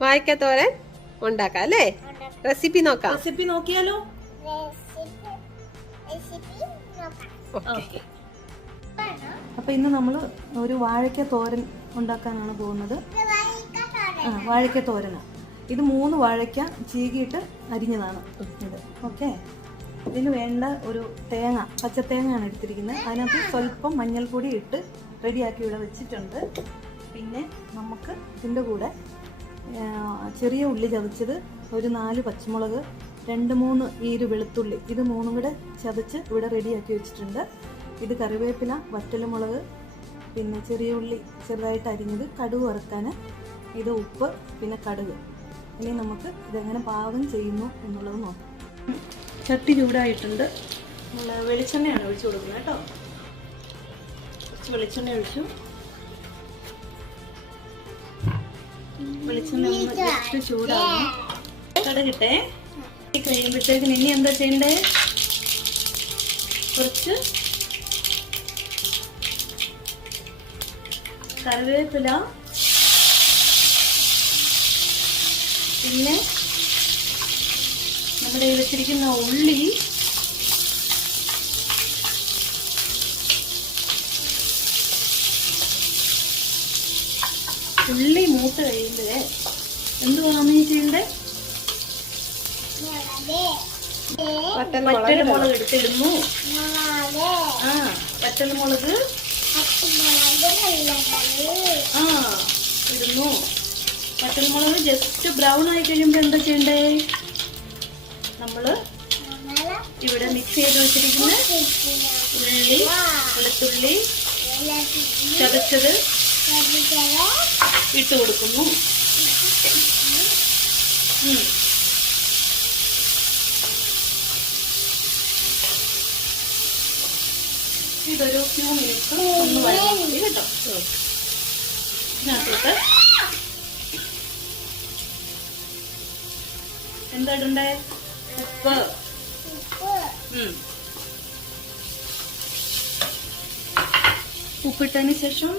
വാഴക്കത്തോരൻ ഉണ്ടാക്കാം അല്ലേ? റെസിപ്പി നോക്കാം. റെസിപ്പി നോക്കിയാലോ? അപ്പൊ ഇന്ന് നമ്മൾ ഒരു വാഴക്ക തോരൻ ഉണ്ടാക്കാനാണ് പോകുന്നത്. വാഴക്ക തോരന. ഇത് 3 വാഴക്ക ചീകിയിട്ട് അരിഞ്ഞതാണ് ഇത്. ഓക്കെ, ഇതിന് വേണ്ട ഒരു തേങ്ങ, പച്ചത്തേങ്ങയാണ് എടുത്തിരിക്കുന്നത്. അതിനകത്ത് സ്വല്പം മഞ്ഞൾപ്പൊടി ഇട്ട് റെഡിയാക്കി ഇവിടെ വെച്ചിട്ടുണ്ട്. പിന്നെ നമുക്ക് ഇതിൻ്റെ കൂടെ ചെറിയ ഉള്ളി ചതച്ചത്, ഒരു 4 പച്ചമുളക്, 2-3 ഈര് വെളുത്തുള്ളി, ഇത് 3 കൂടെ ചതച്ച് ഇവിടെ റെഡിയാക്കി വെച്ചിട്ടുണ്ട്. ഇത് കറിവേപ്പില, വറ്റൽമുളക്, പിന്നെ ചെറിയ ഉള്ളി ചെറുതായിട്ട് അരിഞ്ഞത്, കടുക് വറുക്കാൻ, ഇത് ഉപ്പ്, പിന്നെ കടുക്. ഇനി നമുക്ക് ഇതെങ്ങനെ പാകം ചെയ്യുന്നു എന്നുള്ളത് നോക്കാം. ചട്ടി ചൂടായിട്ടുണ്ട്. നമ്മൾ വെളിച്ചെണ്ണയാണ് ഒഴിച്ചു കൊടുക്കുന്നത് കേട്ടോ. കുറച്ച് വെളിച്ചെണ്ണ ഒഴിച്ചു. വെളിച്ചെണ്ണ ഒന്ന് ജസ്റ്റ് ചൂടാകും. കടുകിട്ടെ. കഴിയുമ്പോഴത്തേക്കിന് ഇനി എന്താ ചെയ്യണ്ടേ? കുറച്ച് കറിവേപ്പില, പിന്നെ നമ്മുടെ വെച്ചിരിക്കുന്ന ഉള്ളി, മൂത്ത് കഴിയുമ്പോഴേ എന്തുവാണ് നീ ചെയ്യണ്ടേ? വറ്റൽമുളക് എടുത്തിടുന്നു. വറ്റൽമുളക് ഇടുന്നു. വറ്റൽമുളക് ജസ്റ്റ് ബ്രൗൺ ആയി കഴിയുമ്പോൾ എന്താ ചെയ്യണ്ടേ? നമ്മള് ഇവിടെ മിക്സ് ചെയ്ത് വെച്ചിരിക്കുന്ന ഉള്ളി, വെളുത്തുള്ളി ചതച്ചത് ഇട്ട് കൊടുക്കുന്നു. ഇതൊരു ഫ്യൂ മിനിറ്റ്സ് ഒന്ന് വഴങ്ങാൻ മതി കേട്ടോ. ഇതിനകത്തോട്ട് എന്താ ഇടണ്ടേ? ഉപ്പ്. ഉപ്പിട്ടതിന് ശേഷം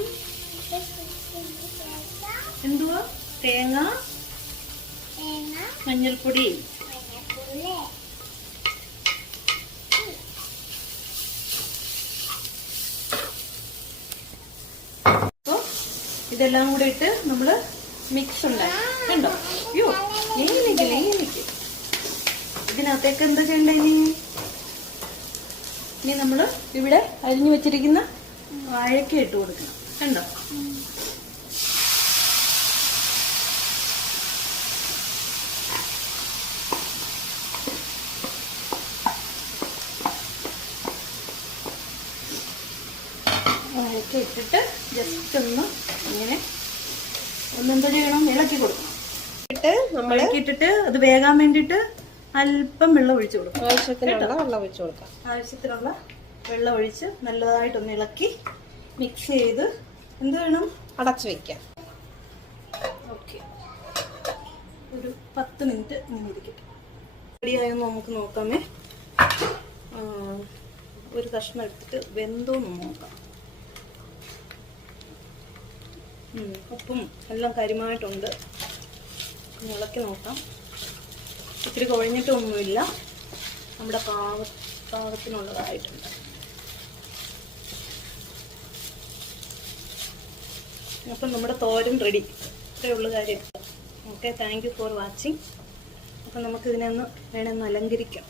എന്തുവാ? തേങ്ങ, മഞ്ഞൾപ്പൊടി, ഇതെല്ലാം കൂടെ ഇട്ട് നമ്മള് മിക്സ് ഉണ്ടാക്കി. കണ്ടോ? അയ്യോ, നെയ്യിലേക്ക് ഇതിനകത്തേക്ക് എന്താ ചെയ്യണ്ടേ? ഇനി നമ്മള് ഇവിടെ അരിഞ്ഞു വെച്ചിരിക്കുന്ന വാഴക്ക ഇട്ട് കൊടുക്കണം. കണ്ടോ? വാഴക്ക ഇട്ടിട്ട് ജസ്റ്റ് ഒന്ന് ഇങ്ങനെ ഒന്നെന്താ ചെയ്യണം? ഇളക്കി കൊടുക്കണം. ഇട്ടിട്ട് അത് വേകാൻ വേണ്ടിയിട്ട് അല്പം വെള്ളം ഒഴിച്ചു കൊടുക്കും. ആവശ്യത്തിനുള്ള വെള്ളം ഒഴിച്ച് നല്ലതായിട്ടൊന്ന് ഇളക്കി മിക്സ് ചെയ്ത് എന്ത് വേണം? അടച്ചു വെക്കാം. ഓക്കെ, ഒരു 10 മിനിറ്റ് ഇങ്ങനെ ഇരിക്കട്ടെ. റെഡിയായെന്ന് നമുക്ക് നോക്കാമേ. ഒരു കഷ്ണം എടുത്തിട്ട് വെന്തോന്ന് നോക്കാം. ഉപ്പും എല്ലാം കാര്യമായിട്ടുണ്ട്. ഇളക്കി നോക്കാം. ഇത്തിരി കുഴഞ്ഞിട്ടൊന്നുമില്ല. നമ്മുടെ പാകത്തിനുള്ളതായിട്ടുണ്ട്. അപ്പം നമ്മുടെ തോരൻ റെഡി. ഇത്രയുള്ള കാര്യം. Okay, thank you for watching. അപ്പം നമുക്കിതിനെ ഒന്ന് വേണമെന്ന് അലങ്കരിക്കാം.